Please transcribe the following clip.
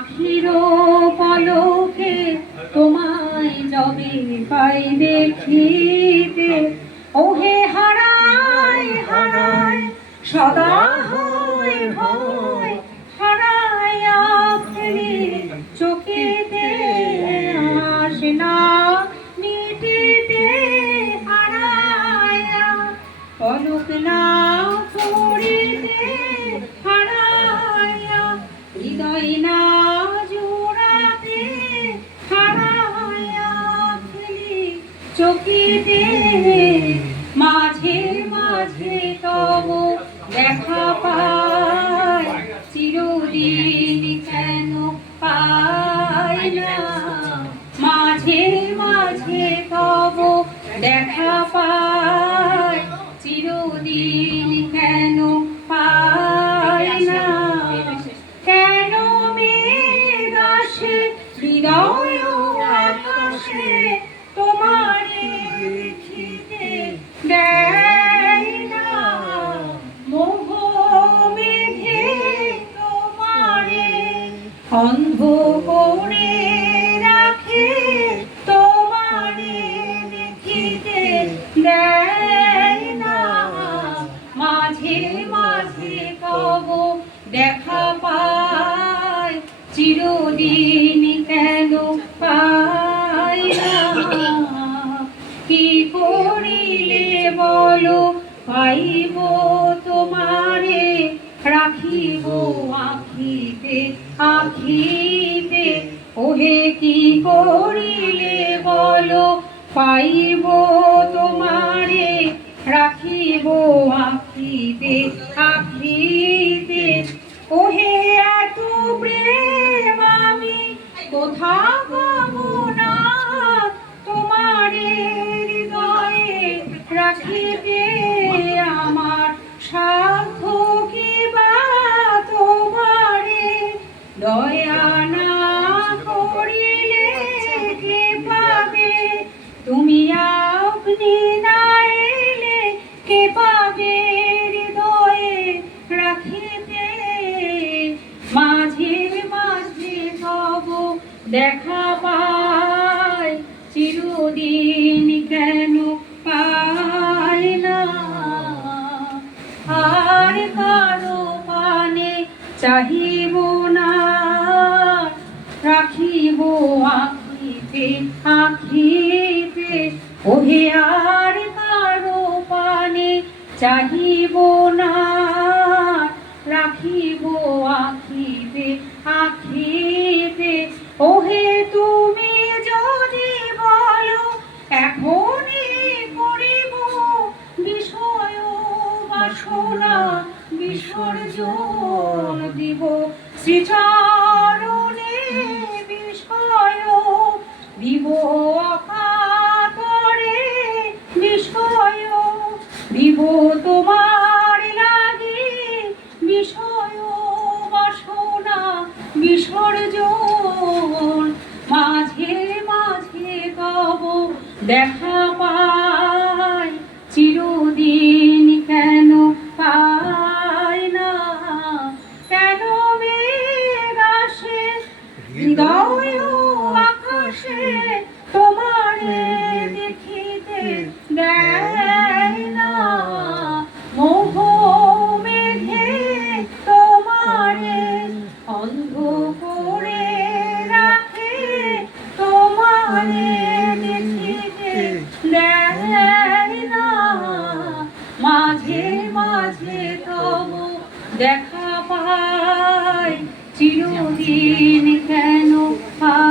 আখির পলকে তোমায় যবে পাই দেখিতে, ওহে হারায় হারায় সদা হয় ভয়, হারায়া ফেলে চোখেতে আসে না মিটিতে, হারায়া পলক না পড়িতে, হারায়া হৃদয় না জোড়াতে, হারায়া ফেলে চোখেতে। মাঝে মাঝে তব দেখা পাই, চিরদিন কেন পাই না। মাঝে মাঝে তব দেখা পাই, চিরদিন কেন পাই না। কেন মেঘ আসে হৃদয় আকাশে, তোমারে দেখিতে দেয় না। মোহ মেঘে তোমারে অন্ধ করে রাখে, তোমারে দেখিতে দেয় না। মাঝে মাঝে তব দেখা পাই, চিরদিন কেন পাই না। কি করিলে বলো পাইব তোমারে, রাখিব আখিতে আখিতে, ওহে কি করিলে বলো পাইব তোমারে, রাখিব আখিতে আখিতে। ওহে এত প্রেম আমি কোথা পাবো না, তোমারে হৃদয়ে রাখিতে আমার সাধ্য কি বা তোমারে দয়া না করিলে কে পাবে, তুমি আপনি না এলে কে পাবে হৃদয়ে রাখিতে। মাঝে মাঝে তব দেখা পাই, চিরদিন কেন পাই না। আর কারো পানে চাহিব না, রাখিব আখিতে আখিতে, ওহে আর কারো পানে চাহিব না, রাখিব আখিতে আখিতে। ওহে তুমি যদি বলো এখনই করিব বিষয় বাসনা বিসর্জন দিব, শ্রীচরণে বিষয় দিব অকাতরে, বিষয় দিব তোমার লাগি, বিষয় বাসনা বিসর্জন। মাঝে মাঝে তব দেখা পাই, চিরদিন কেন পাই না। কেন মেঘ আসে হৃদয় আকাশে, তোমারে দেখিতে দেয় না। মোহ মেঘে তোমারে অন্ধ করে রাখে, তোমারে দেখিতে দেয় না। মাঝে মাঝে তব দেখা পাই, চিরদিন কেন পাই